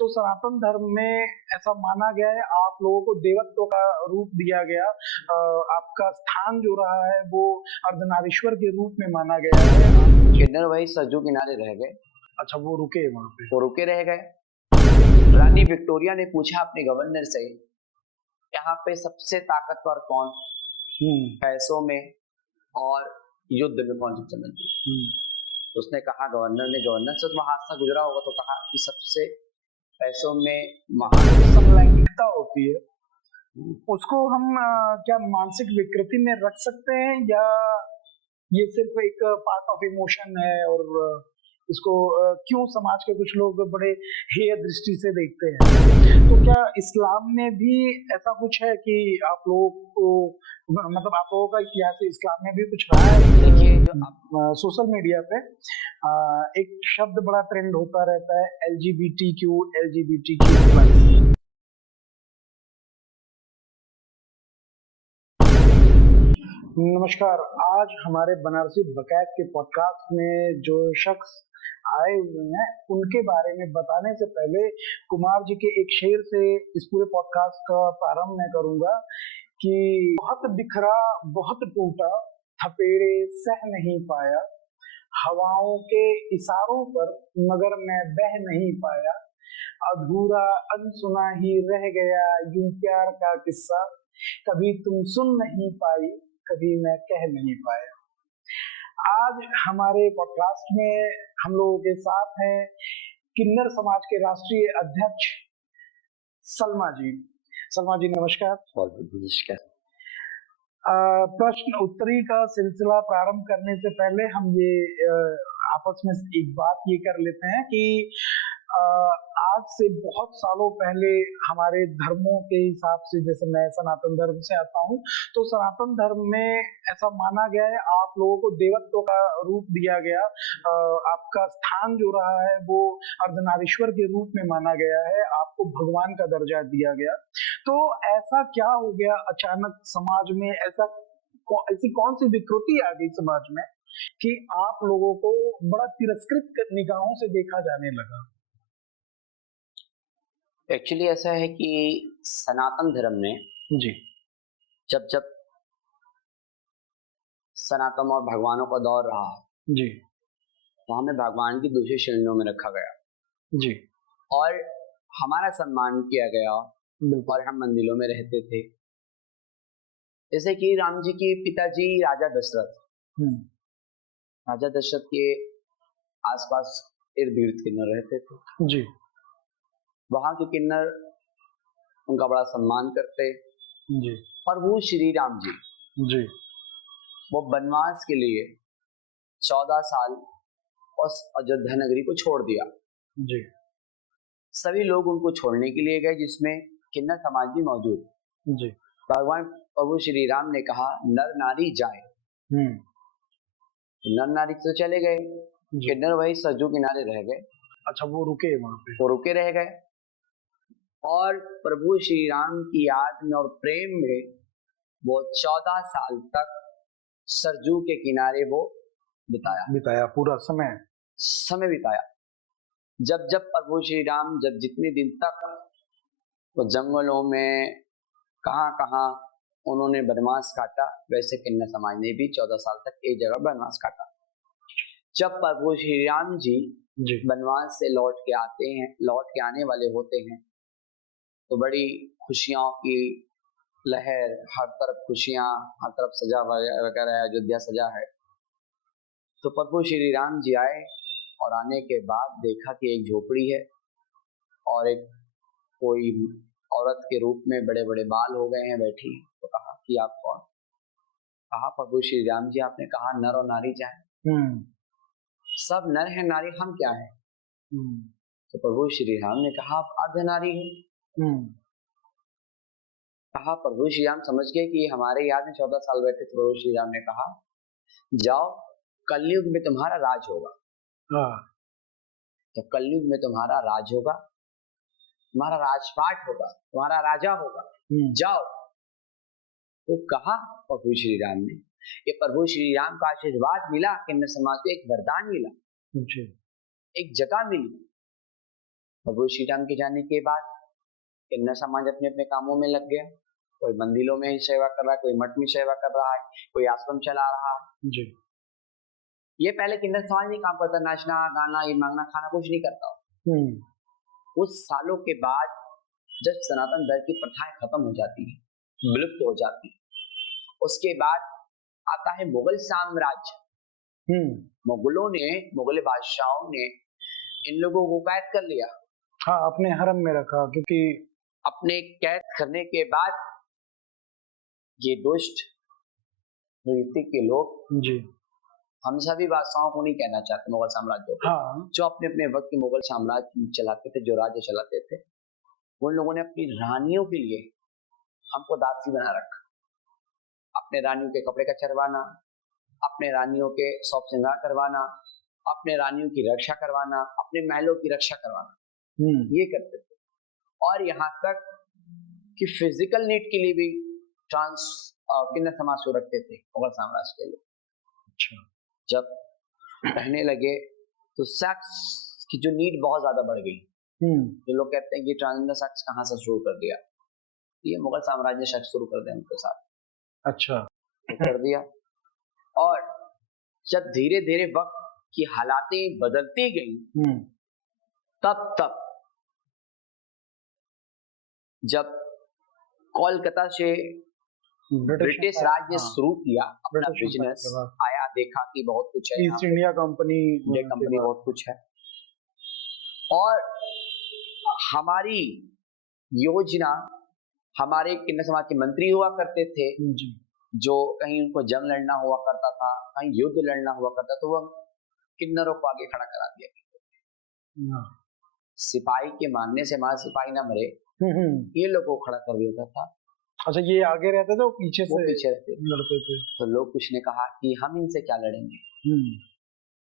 तो सनातन धर्म में ऐसा माना गया है, आप लोगों को देवत्व का रूप दिया गया। आपका स्थान जो रहा है वो अर्धनारीश्वर के रूप में माना गया है। किन्नर वही सरजू किनारे रह गए। अच्छा, वो रुके वहां पे? वो रुके रह गए। रानी विक्टोरिया ने पूछा अपने गवर्नर से, यहाँ पे सबसे ताकतवर कौन, पैसों में और युद्ध में कौन सबसे मजबूत? तो उसने कहा, गवर्नर से वहां हादसा गुजरा होगा तो कहा कि सबसे पैसों में महान समलैंगिकता होती है, उसको हम क्या मानसिक विकृति में रख सकते हैं, या ये सिर्फ एक पार्ट ऑफ इमोशन है? और इसको क्यों समाज के कुछ लोग बड़े हेय दृष्टि से देखते हैं? तो क्या इस्लाम में भी ऐसा कुछ है कि आप लोगों को, मतलब आप लोगों का इतिहास इस्लाम में भी कुछ रहा है? देखिए, जो सोशल मीडिया पे एक शब्द बड़ा ट्रेंड होता रहता है, LGBTQ प्लस। नमस्कार, आज हमारे बनारसी बकैत के पॉडकास्ट में जो शख्स आए हुए हैं उनके बारे में बताने से पहले कुमार जी के एक शेर से इस पूरे पॉडकास्ट का प्रारंभ मैं करूंगा कि बहुत बिखरा बहुत टूटा, थपेड़े सह नहीं पाया, हवाओं के इशारों पर मगर मैं बह नहीं पाया, अधूरा अनसुना ही रह गया यूं प्यार का किस्सा, कभी तुम सुन नहीं पाई, कभी मैं कह नहीं पाया। आज हमारे पॉडकास्ट में हम लोगों के साथ हैं किन्नर समाज के राष्ट्रीय अध्यक्ष सलमा जी। सलमा जी नमस्कार। नमस्कार। प्रश्न उत्तरी का सिलसिला प्रारंभ करने से पहले हम ये आपस में एक बात ये कर लेते हैं कि आज से बहुत सालों पहले हमारे धर्मों के हिसाब से, जैसे मैं सनातन धर्म से आता हूँ, तो सनातन धर्म में ऐसा माना गया है, आप लोगों को देवत्व का रूप दिया गया। आपका स्थान जो रहा है वो अर्धनारीश्वर के रूप में माना गया है, आपको भगवान का दर्जा दिया गया। तो ऐसा क्या हो गया अचानक समाज में, ऐसी कौन सी विकृति आ गई समाज में कि आप लोगों को बड़ा तिरस्कृत निगाहों से देखा जाने लगा? एक्चुअली ऐसा है कि सनातन धर्म में जी, जब सनातन और भगवानों का दौर रहा जी, तो हमें भगवान की दूसरी श्रेणियों में रखा गया जी, और हमारा सम्मान किया गया और हम मंदिरों में रहते थे। जैसे कि राम जी के पिताजी राजा दशरथ के आसपास इर्द गिर्द किन्नर रहते थे जी, वहां के किन्नर उनका बड़ा सम्मान करते। जी, और वो श्री राम जी जी, वो वनवास के लिए 14 साल उस अयोध्या नगरी को छोड़ दिया। जी, सभी लोग उनको छोड़ने के लिए गए, जिसमें किन्नर समाज भी मौजूद। जी, भगवान प्रभु श्री राम ने कहा नर नारी जाए, नर नारी तो चले गए, किन्नर वही सरजू किनारे रह गए। अच्छा, वो रुके वहां पे? वो रुके रह गए और प्रभु श्री राम की याद में और प्रेम में वो 14 साल तक सरजू के किनारे वो बिताया पूरा समय बिताया। जब प्रभु श्री राम जितने दिन तक वो जंगलों में कहां उन्होंने वनवास काटा, वैसे किन्नर समाज ने भी 14 साल तक एक जगह वनवास काटा। जब प्रभु श्री राम जी वनवास से लौट के आने वाले होते हैं तो बड़ी खुशियों की लहर, हर तरफ खुशियां, हर तरफ सजा वगैरह, अयोध्या सजा है। तो प्रभु श्री राम जी आए और आने के बाद देखा कि एक झोपड़ी है और एक कोई औरत के रूप में बड़े बड़े बाल हो गए हैं बैठी। तो कहा कि आप कौन? कहा प्रभु श्री राम जी, आपने कहा नर और नारी जाए, सब नर है, नारी हम क्या है? तो प्रभु श्री राम ने कहा आप अर्ध नारी हो। कहा प्रभु श्री राम समझ गए कि हमारे याद में 14 साल बैठे। तो प्रभु श्री राम ने कहा जाओ, कलयुग में तुम्हारा राज होगा। तो कलयुग में तुम्हारा राज होगा, तुम्हारा राजपाट होगा, तुम्हारा राजा होगा, जाओ। तो कहा प्रभु श्री राम ने, ये प्रभु श्री राम का आशीर्वाद मिला, किन्नर समाज को एक वरदान मिला, एक जगह मिली प्रभु श्री राम के जाने के बाद किन्नर समाज अपने अपने कामों में लग गया। कोई मंदिरों में ही सेवा कर रहा है, कोई मठ में सेवा कर रहा है, कोई आश्रम चला रहा है। जी। ये पहले किन्नर समाज नहीं काम करता, नाचना गाना ये मांगना खाना कुछ नहीं करता। कुछ सालों के बाद जब सनातन धर्म की प्रथाएं खत्म हो जाती है, विलुप्त हो जाती है, उसके बाद आता है मुगल साम्राज्य। मुगलों ने, मुगल बादशाहों ने इन लोगों को कैद कर लिया। हाँ, अपने हरम में रखा, क्योंकि अपने कैद करने के बाद ये दुष्ट नीति के लोग, जी, हम सभी बादशाहों को नहीं कहना चाहते, मुगल साम्राज्य को, हाँ, जो अपने अपने वक्त के मुगल साम्राज्य चलाते थे, जो राज्य चलाते थे, उन लोगों ने अपनी रानियों के लिए हमको दासी बना रखा। अपने रानियों के कपड़े का चरवाना, अपने रानियों के शौक श्रृंगार करवाना, अपने रानियों की रक्षा करवाना, अपने महलों की रक्षा करवाना, ये करते थे। और यहाँ तक कि फिजिकल नीड के लिए भी किन्नर समाज को रखते थे मुगल साम्राज्य के लोग। अच्छा। जब कहने लगे तो सेक्स की जो नीड बहुत ज्यादा बढ़ गई। जो लोग कहते हैं कि ट्रांसजेंडर सेक्स कहाँ से शुरू कर दिया, ये मुगल साम्राज्य ने सेक्स शुरू कर दिया उनके साथ। अच्छा। कर दिया। और जब धीरे धीरे वक्त की हालातें बदलती गई, तब जब कोलकाता से ब्रिटिश राज ने शुरू किया अपना बिजनेस, आया देखा कि बहुत कुछ है, ईस्ट इंडिया कंपनी बहुत कुछ है, और हमारी योजना, हमारे किन्नर समाज के मंत्री हुआ करते थे, जो कहीं उनको जंग लड़ना हुआ करता था, कहीं युद्ध लड़ना हुआ करता, तो वो किन्नरों को आगे खड़ा करा दिया। सिपाही के मारने से हमारा सिपाही ना मरे, ये लोगों को खड़ा कर दिया था। अच्छा, ये आगे रहते थे, वो पीछे रहते लड़ते थे। तो लोग कुछ ने कहा कि हम इनसे क्या लड़ेंगे,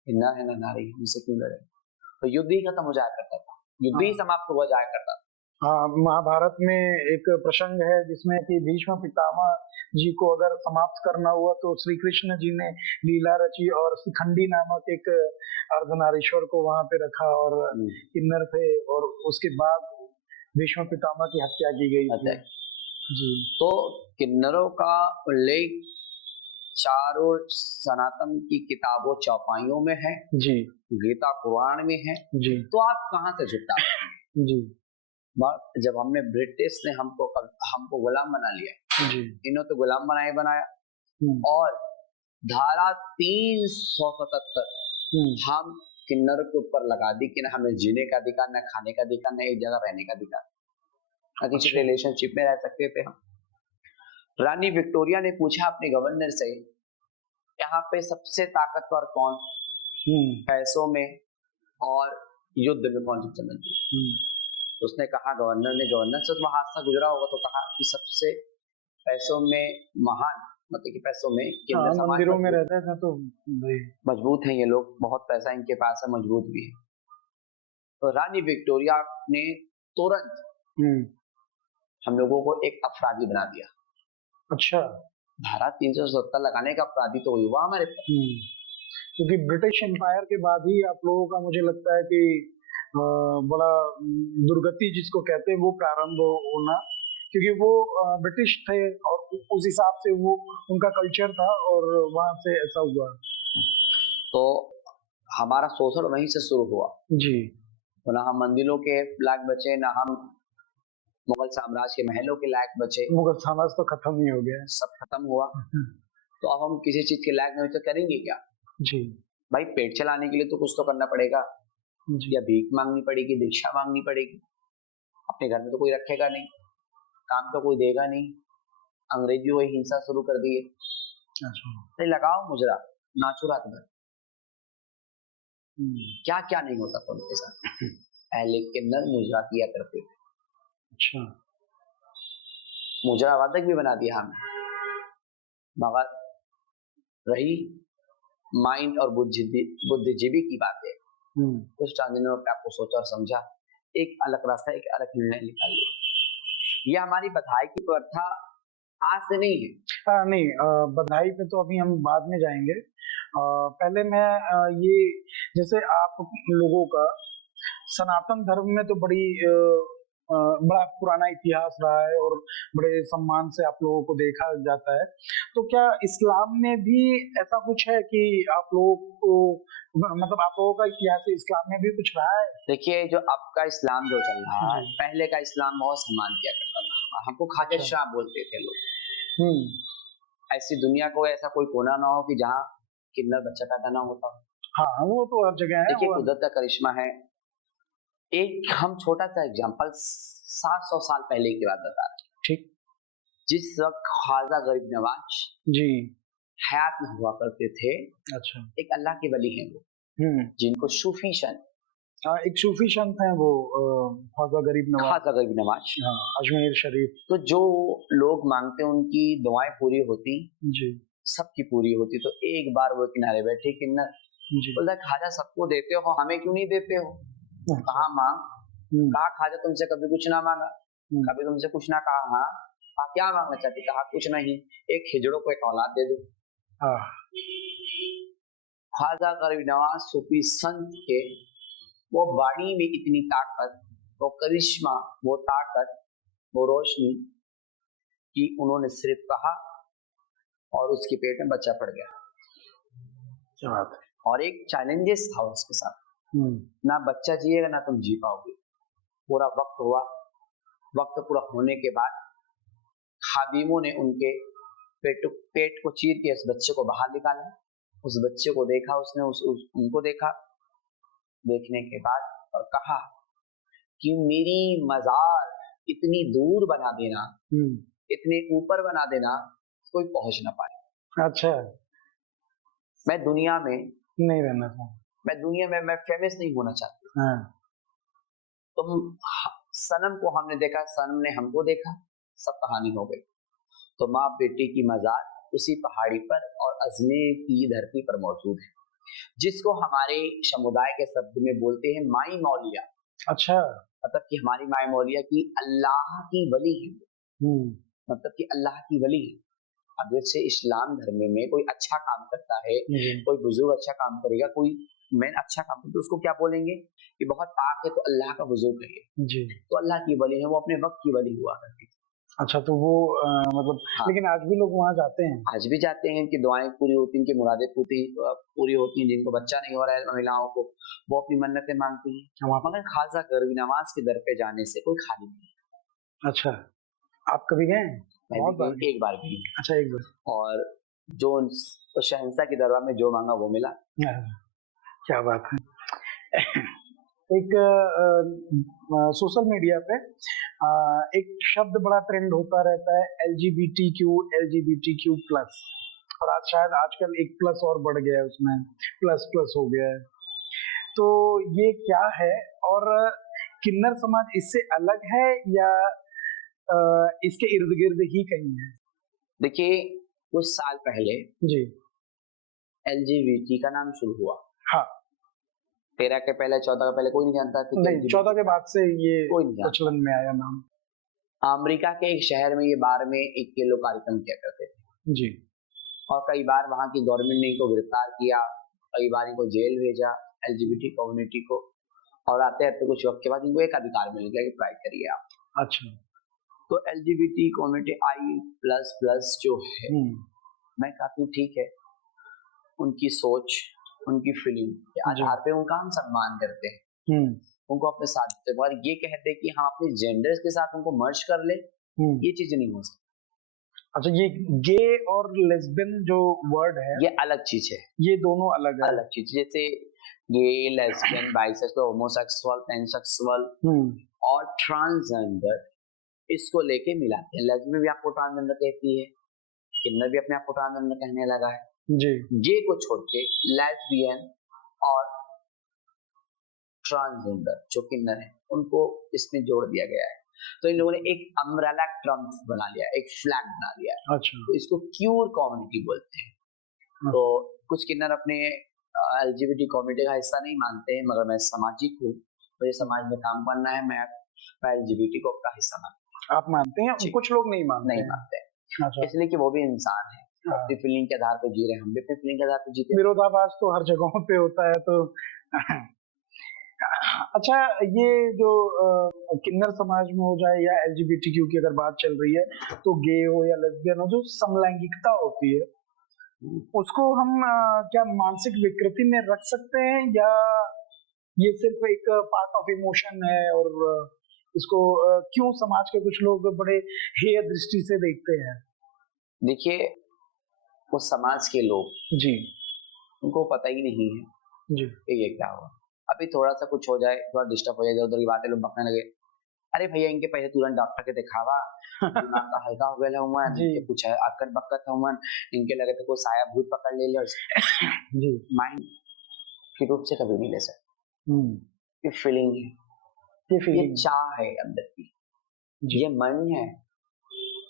किन्नर है ना नारी, इनसे क्यों लड़ेंगे। तो युद्ध ही खत्म हो जाया करता था, युद्ध ही समाप्त हो जाया करता था। हाँ, महाभारत में एक प्रसंग है जिसमें कि भीष्म पितामह जी को अगर समाप्त करना हुआ तो श्री कृष्ण जी ने लीला रची और शिखंडी नामक एक अर्धनारीश्वर को वहां पे रखा और किन्नर थे, और उसके बाद भीष्म पितामह की हत्या की गई थी। जी। तो किन्नरों का उल्लेख चारों सनातन की किताबों चौपाइयों में है जी, गीता पुराण में है जी। तो आप कहाँ से जुटा जी। जब हमने ब्रिटिश ने हमको गुलाम बना लिया जी, इन्होंने तो गुलाम बनाया और धारा 377 हम किन्नर के ऊपर लगा दी कि ना हमें जीने का अधिकार, न खाने का अधिकार, न एक जगह रहने का अधिकार, न किसी रिलेशनशिप में रह सकते थे हम। रानी विक्टोरिया ने पूछा अपने गवर्नर से, यहाँ पे सबसे ताकतवर कौन, पैसों में और युद्ध में कौन सबसे मजबूत। तो उसने कहा, गवर्नर से तो हादसा गुजरा होगा, तो कहा कि सबसे पैसों में महान, मतलब कि पैसों में मंदिरों में रहते थे तो मजबूत हैं ये लोग, बहुत पैसा इनके पास है, मजबूत भी है। तो रानी विक्टोरिया ने तुरंत हम लोगों को एक अपराधी बना दिया। अच्छा। धारा 377 लगाने का अपराधी तो हुआ हमारे पास, क्योंकि ब्रिटिश एम्पायर के बाद ही आप लोगों का मुझे लगता है कि बड़ा दुर्गति जिसको कहते हैं वो प्रारंभ होना, क्योंकि वो ब्रिटिश थे और उस हिसाब से वो उनका कल्चर था और वहां से ऐसा हुआ। तो हमारा शोषण वहीं से शुरू हुआ जी। तो ना हम मंदिरों के लायक बचे, ना हम मुगल साम्राज्य के महलों के लायक बचे। मुगल साम्राज्य तो खत्म ही हो गया, सब खत्म हुआ। तो अब हम किसी चीज के लायक नहीं तो करेंगे क्या जी। भाई पेट चलाने के लिए तो कुछ तो करना पड़ेगा जी। या भीख मांगनी पड़ेगी, दीक्षा मांगनी पड़ेगी। अपने घर में तो कोई रखेगा नहीं, काम तो कोई देगा नहीं, अंग्रेजी वही हिंसा शुरू कर दी है। अच्छा। लगाओ मुजरा, नाचो रात भर, क्या क्या नहीं होता था उनके साथ। पहले किन्नर मुजरा किया करते थे। अच्छा। मुजरा वादक भी बना दिया हमने, मगर रही माइंड और बुद्धिजीवी की बात है, कुछ ट्रांसजेंडर पे आपको सोचा और समझा, एक अलग रास्ता, एक अलग निर्णय निकाल लिया। ये हमारी बधाई की प्रथा आज से नहीं है। नहीं, बधाई पे तो अभी हम बाद में जाएंगे। पहले मैं ये, जैसे आप लोगों का सनातन धर्म में तो बड़ा पुराना इतिहास रहा है और बड़े सम्मान से आप लोगों को देखा जाता है। तो क्या इस्लाम में भी ऐसा कुछ है कि आप लोगों को, मतलब आप लोगों का इतिहास इस्लाम में भी कुछ रहा है? देखिए, जो अब का इस्लाम जो चल रहा है, जी। पहले का इस्लाम बहुत सम्मान किया करता था। हमको ख्वाजा अच्छा। शाह बोलते थे लोग। हम्म। ऐसी दुनिया को ऐसा कोई कोना ना हो कि जहाँ किन्नर बच्चा पैदा ना होता हो। हाँ, वो तो हर जगह है देखिए, वो। कुदरत का करिश्मा है। एक हम छोटा सा एग्जांपल 700 साल पहले की बात बता रहे हैं। ठीक। जिस वक्त ख्वाजा गरीब नवाज जी। हयात में हुआ करते थे, अच्छा। एक अल्लाह के वली हैं वो, जिनको सूफी संत हाँ, एक सूफी संत है वो, ख्वाजा गरीब नवाज। ख्वाजा गरीब नवाज। हाँ, अजमेर शरीफ। तो जो लोग मांगते उनकी दुआएं पूरी होती, जी। सबकी पूरी होती। तो एक बार वो किनारे बैठे किन्नर, जी। बोला ख्वाजा सबको देते हो, हमें क्यों नहीं देते हो? कहा मांग। कहा ख्वाजा तुमसे कभी कुछ ना मांगा, कभी तुमसे कुछ ना कहा। हाँ, आप क्या मांगना चाहते? कहा कुछ नहीं, एक हिजड़ों को एक औलाद दे दो। ख्वाजा गरीब नवाज सूफी संत के वो वाणी में इतनी ताकत, वो करिश्मा, वो ताकत, वो रोशनी कि उन्होंने सिर्फ कहा और उसके पेट में बच्चा पड़ गया। क्या बात है। और एक चैलेंजेस था उसके साथ, ना बच्चा जिएगा ना तुम जी पाओगे। पूरा वक्त हुआ, वक्त पूरा होने के बाद खादिमों ने उनके पेट को चीर के उस बच्चे को बाहर निकाला। उस बच्चे को देखा उसने, उनको देखा। देखने के बाद और कहा कि मेरी मजार इतनी दूर बना देना, इतने ऊपर बना देना, कोई पहुंच ना पाए। अच्छा। मैं दुनिया में नहीं रहना चाहता, मैं फेमस नहीं होना चाहता। हाँ। तुम सनम को हमने देखा, सनम ने हमको देखा, सब कहानी हो गई। तो माँ बेटी की मजार उसी पहाड़ी पर और अजमेर की धरती पर मौजूद है, जिसको हमारे समुदाय के शब्द में बोलते हैं माई मौलिया। अच्छा। मतलब कि हमारी माई मौलिया की अल्लाह की वली है, मतलब कि अल्लाह की वली है। अब जैसे इस्लाम धर्म में कोई अच्छा काम करता है, कोई बुजुर्ग अच्छा काम करेगा, कोई मैन अच्छा काम करता है, तो उसको क्या बोलेंगे कि बहुत पाक है, तो अल्लाह का बुजुर्ग है जी। तो अल्लाह की वली है, वो अपने वक्त की वली हुआ करती थी। अच्छा, तो वो मतलब हाँ। लेकिन आज भी लोग वहाँ जाते हैं? आज भी जाते हैं, इनकी दुआएं पूरी होती हैं, इनकी मुरादें पूरी होती हैं। जिनको बच्चा नहीं हो रहा है महिलाओं को, वो अपनी मन्नतें मांगती हैं। मगर ख्वाजा गरीब नवाज के दर पे जाने से कोई खाली नहीं। अच्छा, आप कभी गए? एक बार भी। अच्छा, एक बार। और जो शहंशाह की दरबार में जो मांगा वो मिला। क्या बात है। एक सोशल मीडिया पे एक शब्द बड़ा ट्रेंड होता रहता है, LGBTQ प्लस, और आज शायद आजकल एक प्लस और बढ़ गया है, उसमें प्लस प्लस हो गया है। तो ये क्या है, और किन्नर समाज इससे अलग है या इसके इर्द गिर्द ही कहीं है? देखिए, कुछ साल पहले जी LGBT का नाम शुरू हुआ। हाँ। 13 के पहले, 14 के पहले कोई नहीं जानता था। नहीं, 14 के बाद से ये कोई नहीं प्रचलन में आया नाम। अमेरिका के एक शहर में ये बार में एक ये लोग कार्यक्रम किया करते थे जी। और कई बार वहां की गवर्नमेंट ने इनको गिरफ्तार किया, कई बार इनको जेल भेजा, LGBT कम्युनिटी को। और आते आते कुछ वक्त के बाद इनको एक अधिकार मिल गया कि अप्लाई करिए आप। अच्छा। तो LGBT कम्युनिटी I++ जो है, मैं कहती हूँ ठीक है, उनकी सोच, उनकी फीलिंग के आधार पे उनका हम सम्मान करते हैं, उनको अपने साथ देते हैं। और ये कहते कि हम अपने जेंडर्स के साथ उनको मर्ज कर ले, ये चीज नहीं हो सकती। अच्छा, ये गे और लेस्बियन जो वर्ड है, ये अलग चीज है, ये दोनों अलग है। अलग चीज, जैसे गे, लेस्बियन, बाइसेक्सुअल, होमोसेक्सुअल, पेंसेक्सुअल और ट्रांसजेंडर, इसको लेके मिलाते हैं। लेस्बियन भी आपको ट्रांसजेंडर कहती है, किन्नर भी अपने आप को ट्रांसजेंडर कहने लगा है जी। गे को छोड़ के लेस्बियन और ट्रांसजेंडर जो किन्नर है, उनको इसमें जोड़ दिया गया है। तो इन लोगों ने एक अम्ब्रेला टर्म बना लिया, एक फ्लैग बना लिया। अच्छा। तो इसको क्यूर कम्युनिटी बोलते हैं। तो कुछ किन्नर अपने LGBT कम्युनिटी का हिस्सा नहीं मानते हैं, मगर मैं सामाजिक हूँ, मुझे समाज में काम करना है, मैं LGBT को अपना हिस्सा मानता हूँ। आप मानते हैं? कुछ लोग नहीं मानते। अच्छा। इसलिए कि वो भी इंसान है, अपनी फीलिंग के आधार पर जी रहे हैं, हम भी अपनी फीलिंग के आधार पर जीते। विरोधाभास तो हर जगहों पे होता है, तो अच्छा, ये जो किन्नर समाज में हो जाए या एलजीबीटीक्यू की अगर बात चल रही है, तो गे हो या लेस्बियन हो, जो समलैंगिकता होती है, उसको हम क्या मानसिक विकृति में रख सकते हैं, या ये सिर्फ एक पार्ट ऑफ इमोशन है, और इसको क्यों समाज के कुछ लोग बड़े हेय दृष्टि से देखते हैं? देखिए, वो समाज के लोग, जी उनको पता ही नहीं है जी कि ये क्या हुआ। अभी थोड़ा सा कुछ हो जाए, थोड़ा डिस्टर्ब हो जाए, इधर उधर की बातें लोग बकने लगे, अरे भैया इनके पहले तुरंत डॉक्टर के दिखावा, दिमाग का हल्का हो गया हुमन, जी इनके कुछ अक्कत बक्कत हुमन, इनके लगे तो कोई साया भूत पकड़ ले ले। जी माइंड की रूप से कभी नहीं ले सकते। हम्म, ये फीलिंग है, ये ये फीलिंग। चाह है अंदर की, जी ये मन है।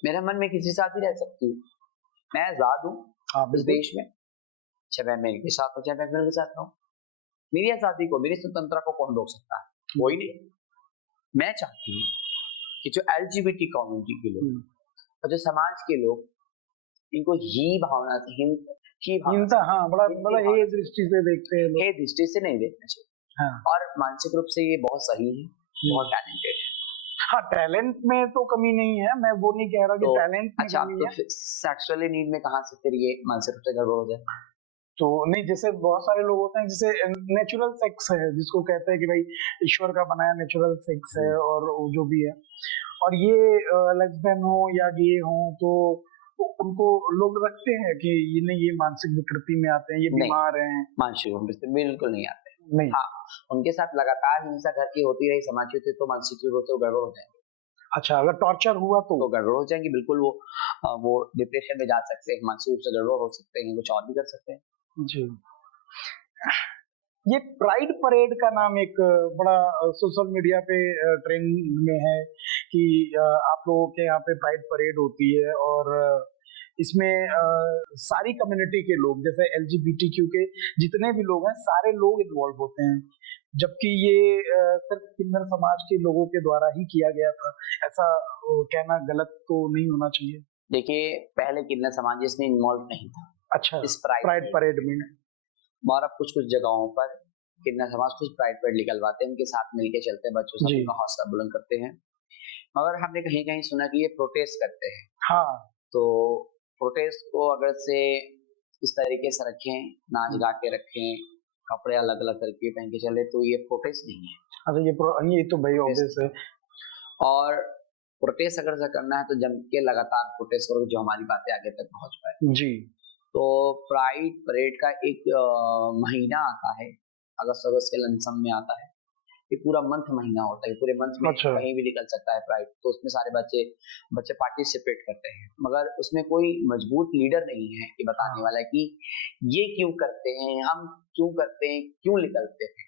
मेरा मन में किसी के साथ भी रह सकती हूँ, मैं आजाद हूँ हाँ इस बिल्कुल। देश में, चाहे मैं मेरे के साथ हो चाहे मैं मेरे के साथ रहूँ। मेरी आजादी को, मेरी स्वतंत्रता को कौन रोक सकता है? कोई नहीं। मैं चाहती हूँ कि जो एलजीबीटी कम्युनिटी के लोग और जो समाज के लोग, इनको ही भावना से हिंसा, हाँ, बड़ा हिंदी हेय भावना दृष्टि से देखते हैं लोग। के दृष्टि से नहीं देखना चाहिए। हाँ और मानसिक रूप से ये बहुत सही है, बहुत टैलेंटेड है। हाँ, टैलेंट में तो कमी नहीं है, मैं वो नहीं कह रहा कि तो टैलेंट में अच्छा, कमी तो है। फिर सेक्सुअली नीड में कहाँ से फिर ये मानसिक रूप से गड़बड़ हो जाए? तो नहीं, जैसे बहुत सारे लोग होते हैं जिसे नेचुरल सेक्स है, जिसको कहते हैं कि भाई ईश्वर का बनाया नेचुरल सेक्स है, और वो जो भी है, और ये लेस्बियन हो या गे हो, तो उनको लोग रखते हैं कि ये नहीं, ये मानसिक विकृति में आते हैं, ये नहीं, बीमार हैं। मानसिक रूप से बिल्कुल नहीं आते। नहीं। हाँ, उनके साथ लगातार हिंसा घर की होती रही समाज की, तो मानसिक रूप से वो गड़बड़ हो जाएंगे, अच्छा, अगर टॉर्चर हुआ तो? तो गड़बड़ हो जाएंगी बिल्कुल। वो डिप्रेशन में जा सकते हैं, मानसिक रूप से गड़बड़ हो सकते हैं, कुछ और भी कर सकते हैं। जी। ये प्राइड परेड का नाम एक बड़ा सोशल मीडिया पे ट्रेंड में है कि आप लोगों के यहाँ पे प्राइड परेड होती है, और इसमें सारी कम्युनिटी के लोग, जैसे एलजीबीटीक्यू के जितने भी लोग हैं, सारे लोग इन्वॉल्व होते हैं, जबकि ये सिर्फ किन्नर समाज के लोगों के द्वारा ही किया गया था। ऐसा कहना गलत तो नहीं होना चाहिए? देखिए, पहले किन्नर समाज इसमें इन्वॉल्व नहीं था अच्छा, इस प्राइड प्राइड परेड में। और अब कुछ कुछ जगहों पर किन्नर समाज कुछ प्राइड परेड निकलवाते हैं, उनके साथ मिलके चलते हैं, बच्चों से जी उनका हौसला बुलंद करते हैं। मगर हमने कहीं कहीं सुना कि ये प्रोटेस्ट करते हैं, हाँ। तो प्रोटेस्ट को अगर से इस तरीके से रखें, नाच गा के रखें, कपड़े अलग अलग तरीके पहन के चले, तो ये प्रोटेस्ट नहीं है। अच्छा, ये तो भाई ऑब्वियस है। और प्रोटेस्ट अगर से करना है तो जम के लगातार प्रोटेस्ट करो, जो हमारी बातें आगे तक पहुंच पाए। जी तो प्राइड परेड का एक महीना आता है, अगस्त के लमसम में आता है। ये पूरा मंथ महीना होता है, पूरे मंथ में अच्छा। कहीं भी निकल सकता है प्राइड, तो उसमें सारे बच्चे बच्चे पार्टिसिपेट करते हैं, मगर उसमें कोई मजबूत लीडर नहीं है कि बताने वाला कि ये क्यों करते हैं, हम क्यों करते हैं, क्यों निकलते हैं।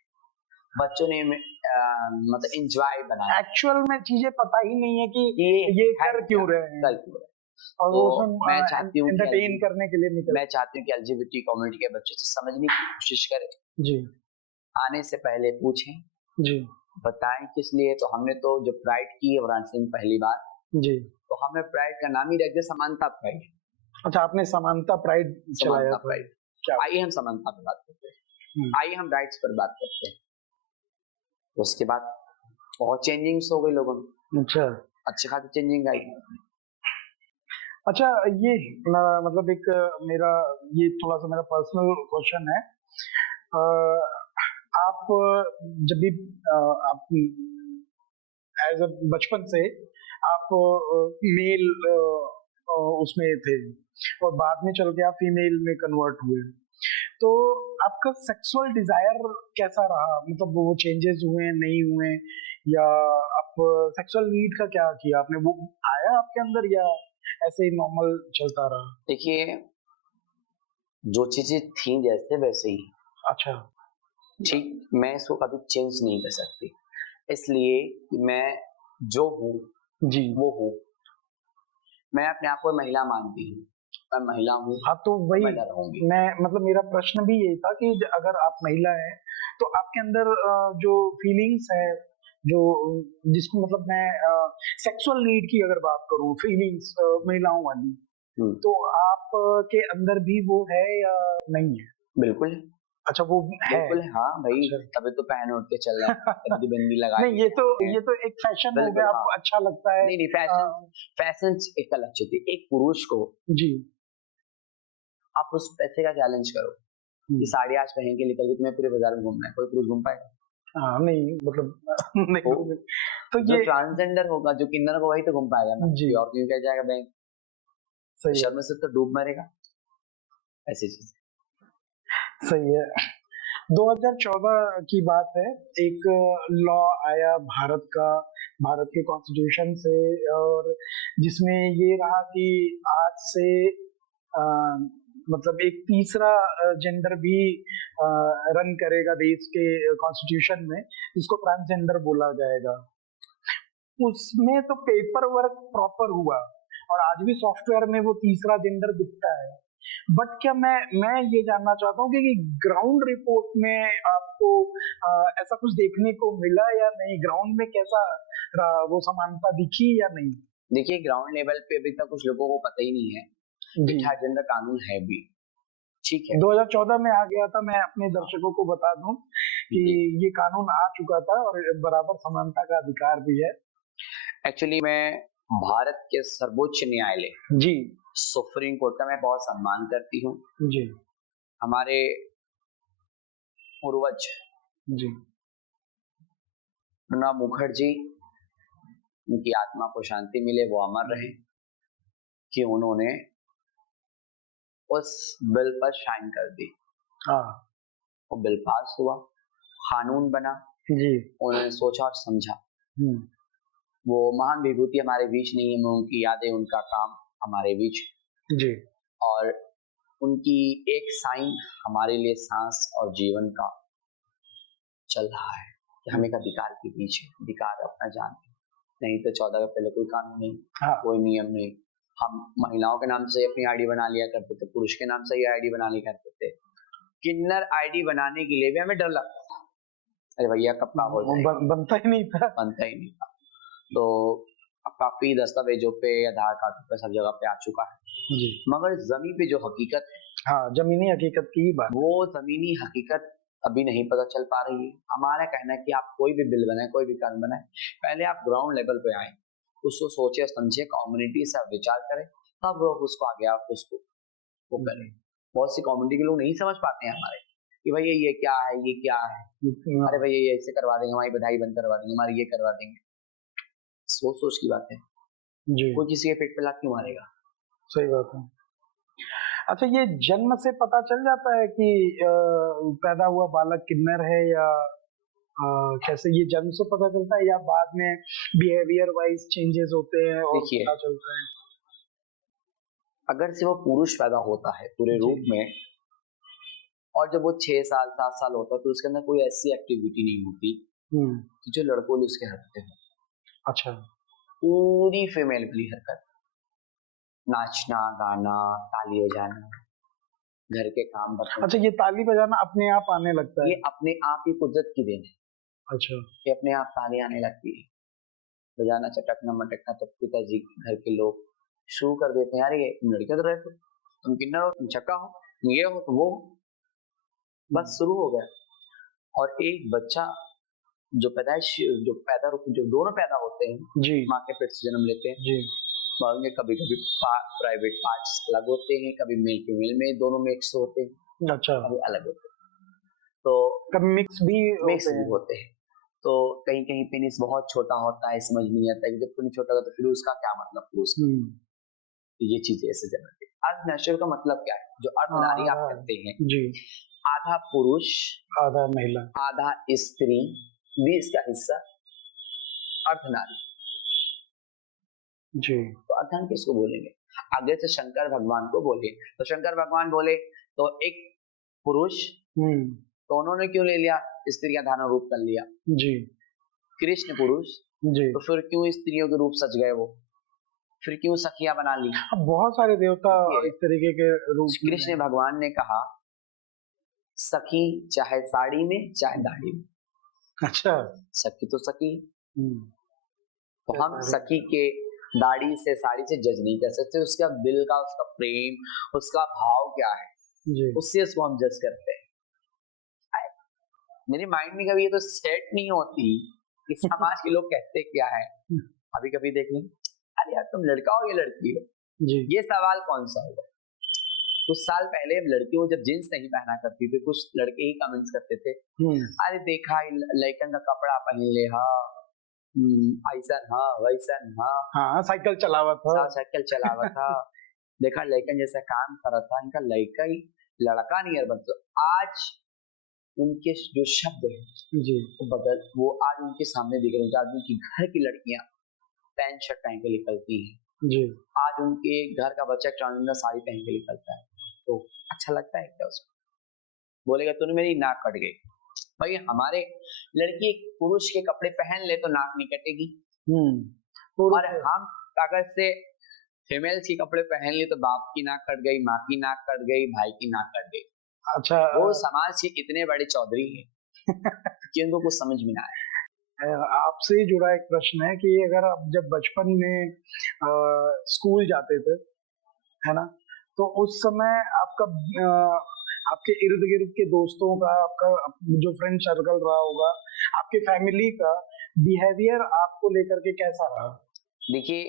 बच्चों ने मतलब एंजॉय बनाया, एक्चुअल में चीजें पता ही नहीं है कि ये ये है कर क्यों रहे हैं, कर क्यों रहे हैं। और तो वो मैं उसमें चाहती हूँ कि एंटरटेन करने के लिए निकल। मैं चाहती हूँ कि एलजीबीटी कम्युनिटी के बच्चों से समझने की कोशिश करें, जी आने से पहले पूछें, जी बताएं किस लिए। तो हमने तो जो प्राइड की है वाराणसी में पहली बार, जी। तो हमें प्राइड का नाम ही रख दिया समानता प्राइड। अच्छा, आपने समानता प्राइड चलाया समानता था? प्राइड। क्या? आइए हम समानता पर बात करते हैं, आइए हम राइट्स पर बात करते हैं। तो उसके बाद बहुत चेंजिंग्स हो गई लोगों में, अच्छा अच्छी खासी चेंजिंग आई। अच्छा, ये मतलब एक मेरा, ये थोड़ा सा मेरा पर्सनल क्वेश्चन है। अ, आप जब भी आप एज अ बचपन से आप मेल उसमें थे, और बाद में चल के आप फीमेल में कन्वर्ट हुए, तो आपका सेक्सुअल डिजायर कैसा रहा? मतलब वो चेंजेस हुए, नहीं हुए, या आप सेक्सुअल नीड का क्या किया आपने? वो आया आपके अंदर, या ऐसे ही नॉर्मल चलता रहा? देखिए, जो चीजें थी जैसे वैसे ही, अच्छा। ठीक, मैं इसको कभी चेंज नहीं कर सकती, इसलिए कि मैं जो हूँ जी वो हूँ। मैं अपने आप को महिला मानती हूँ, मैं महिला हूँ, हाँ, तो वही मैं रहूंगी। मैं, मतलब मेरा प्रश्न भी यही था कि अगर आप महिला हैं, तो आपके अंदर जो फीलिंग्स है, जो जिसको मतलब मैं सेक्सुअल नीड की अगर बात करूं, फीलिंग्स महिलाओं वाली, तो आप के अंदर भी वो है या नहीं है? बिल्कुल, अच्छा वो है। बिल्कुल हाँ भाई, अच्छा। तभी तो पहन उठ के चल रहे हैं, तभी तो बिंदी लगा नहीं ली ये तो एक फैशन हो बिल्कुल गया, हाँ। आपको अच्छा लगता है। नहीं नहीं, फैशन एक अलग चीज है। एक पुरुष को जी। आप उस पैसे का चैलेंज करो कि साड़ी आज पहन के निकल के तुम्हें पूरे बाजार में घूमना है, कोई पुरुष घूम पाएगा? हाँ नहीं मतलब नहीं वो तो जो ये ट्रांसजेंडर होगा, जो किन्नर होगा, वही तो घूम पाएगा ना, जी कोई और क्यों कह जाएगा बैंक? सही है, शर्म से तो डूब मरेगा, ऐसी चीज। सही है। 2014 की बात है, एक लॉ आया भारत का, भारत के कॉन्स्टिट्यूशन से, और जिसमें ये रहा कि आज से अ, मतलब एक तीसरा जेंडर भी रन करेगा देश के कॉन्स्टिट्यूशन में, जिसको ट्रांसजेंडर बोला जाएगा। उसमें तो पेपर वर्क प्रॉपर हुआ और आज भी सॉफ्टवेयर में वो तीसरा जेंडर दिखता है। बट क्या मैं ये जानना चाहता हूँ कि ग्राउंड रिपोर्ट में आपको ऐसा कुछ देखने को मिला या नहीं? ग्राउंड में कैसा वो समानता दिखी या नहीं? देखिए, ग्राउंड लेवल पे अभी तक कुछ लोगों को पता ही नहीं है कि जी ट्रांसजेंडर कानून है भी, ठीक है। 2014 में आ गया था, मैं अपने दर्शकों को बता दूं कि जी ये कानून आ चुका था और बराबर समानता का अधिकार भी है। एक्चुअली मैं भारत के सर्वोच्च न्यायालय जी सुप्रीम कोर्ट का मैं बहुत सम्मान करती हूँ। जी हमारे पूर्वज जी प्रणब मुखर्जी, उनकी आत्मा को शांति मिले, वो अमर रहे, कि उन्होंने उस बिल पर साइन कर दी। हाँ वो बिल पास हुआ, कानून बना, जी उन्होंने सोचा और समझा। हम्म, वो महान विभूति हमारे बीच नहीं है, उनकी यादें, उनका काम हमारे बीच, जी और उनकी एक साइन हमारे लिए सांस और जीवन का चल रहा है कि हम एक अधिकार के पीछे, अधिकार अपना जानते हैं। नहीं तो 14 का पहले कोई कानून नहीं, हाँ कोई नियम नहीं। हम महिलाओं के नाम से अपनी आईडी बना लिया करते थे, पुरुष के नाम से ही आईडी बना लिया करते थे। किन्नर आईडी बनाने के लिए भी हमें डर लगता था, अरे भैया कब का हो जाएगा, बनता ही नहीं था। बनता ही नहीं था। तो अब काफी दस्तावेजों पे, आधार कार्ड पे, सब जगह पे आ चुका है। जी मगर जमीन पे जो हकीकत है, हाँ, जमीनी हकीकत की ही बात। वो जमीनी हकीकत अभी नहीं पता चल पा रही है। हमारा कहना है कि आप कोई भी बिल बनाए, कोई भी कानून बनाए, पहले आप ग्राउंड लेवल पे आए, उसको सोचे समझे, कम्युनिटी से विचार करें, तब लोग उसको आगे आप उसको वो करें। बहुत सी कम्युनिटी के लोग नहीं समझ पाते हैं हमारे कि भाई ये क्या है, ये क्या है, अरे भाई ये ऐसे करवा देंगे, हमारी बधाई बंद करवा देंगे, हमारी ये करवा देंगे। सोच सोच की बात है, जी कोई किसी के पेट पे लात क्यों मारेगा? सही बात है। अच्छा, ये जन्म से पता चल जाता है कि पैदा हुआ बालक किन्नर है या कैसे? ये जन्म से पता चलता है या बाद में बिहेवियर वाइज चेंजेस होते हैं और देखिए, पता चलता है? अगर से वो पुरुष पैदा होता है पूरे जी रूप में, और जब वो 6 साल 7 साल होता है, तो उसके अंदर कोई ऐसी एक्टिविटी नहीं होती जो लड़कों ने उसके हरकतें हैं। अच्छा पूरी फीमेल वाली हरकत, नाचना, गाना, ताली बजाना, घर के काम बर्तन, अच्छा, ये ताली बजाना अपने आप आने लगता ये है? अपने आप ही कुदरत की देन है। अच्छा ये अपने आप ताली आने लगती है, बजाना, चटकना मटकना, तो पिताजी घर के लोग शुरू कर देते हैं, यार ये तुम लड़के तो रहते, तुम किन्नर हो, तुम चक्का हो, तुम ये हो, तुम वो हो, बस शुरू हो गया। और एक बच्चा जो पैदाइश, जो दोनों पैदा होते हैं, जी माँ के पेट से जन्म लेते हैं, जी में कभी कभी प्राइवेट पार्ट्स अलग होते हैं, कभी मेल फीमेल में दोनों मिक्स होते हैं, अच्छा, कभी अलग होते हैं, तो कभी मिक्स भी मिक्स होते भी हैं? होते हैं। तो कहीं कहीं पेनिस बहुत छोटा होता है, समझ में नहीं आता है कि जब पेनिस छोटा होता है तो फिर उसका क्या मतलब पुरुष का। तो ये चीजें ऐसे जनरल। अर्धनारीश्वर का मतलब क्या है? जो अर्धनारी आप कहते हैं, जी आधा पुरुष आधा महिला, आधा स्त्री, 20 का हिस्सा अर्धनारी। जी तो अर्धन किसको बोलेंगे? आगे से शंकर भगवान को बोले, तो शंकर भगवान बोले तो एक पुरुष, तो उन्होंने क्यों ले लिया स्त्री का धारण रूप कर लिया? जी कृष्ण पुरुष, जी तो फिर क्यों स्त्रियों के रूप सज गए वो? फिर क्यों सखियां बना ली? अब बहुत सारे देवता ये इस तरीके के रूप में कृष्ण हैं। भगवान ने कहा सखी चाहे साड़ी में चाहे दाढ़ी में, अच्छा सखी तो सखी। हम्म, तो हम सखी के दाढ़ी से, साड़ी से जज नहीं कर सकते, उसका दिल का, उसका प्रेम, उसका भाव क्या है, जी उससे उसको हम जज करते हैं। मेरे माइंड में कभी ये तो सेट नहीं होती कि समाज के लोग कहते क्या है। अभी कभी देख लें, अरे यार तुम लड़का हो या लड़की हो, जी ये सवाल कौन सा होगा। कुछ साल पहले लड़कियों जब जींस नहीं पहना करती थी, कुछ लड़के ही कमेंट्स करते थे, अरे देखा लड़कन का कपड़ा पहन ले, हाँ ऐसन हाँ वैसन हाँ, हाँ साइकिल चलावा था, साइकिल चलावा था, देखा लड़कन जैसा काम करा था, इनका लड़का ही लड़का नहीं है। मतलब आज उनके जो शब्द है जी वो आज उनके सामने दिख रहे हैं। आज उनकी घर की लड़कियां पैंट शर्ट पहन के निकलती हैं, जी आज उनके घर का बच्चा ट्रांसजेंडर साड़ी पहन के निकलता है, तो अच्छा लगता है क्या उसको। बोलेगा तूने मेरी नाक कट गई, भाई हमारे लड़की एक पुरुष के कपड़े पहन ले तो नाक नहीं कटेगी, और हम अगर से फीमेल्स के कपड़े पहन लिए तो बाप की नाक कट गई, माँ की नाक कट गई, भाई की नाक कट गई। अच्छा वो समाज के इतने बड़े चौधरी हैं कि उनको कुछ समझ में ना आए। आपसे ही जुड़ा एक प्रश्न है कि अगर आप जब बचपन में स्कूल जाते थे, है ना, तो उस समय आपका आपके इर्द गिर्द के दोस्तों का, आपका जो फ्रेंड सर्कल रहा होगा, आपके फैमिली का बिहेवियर आपको लेकर के कैसा रहा? देखिए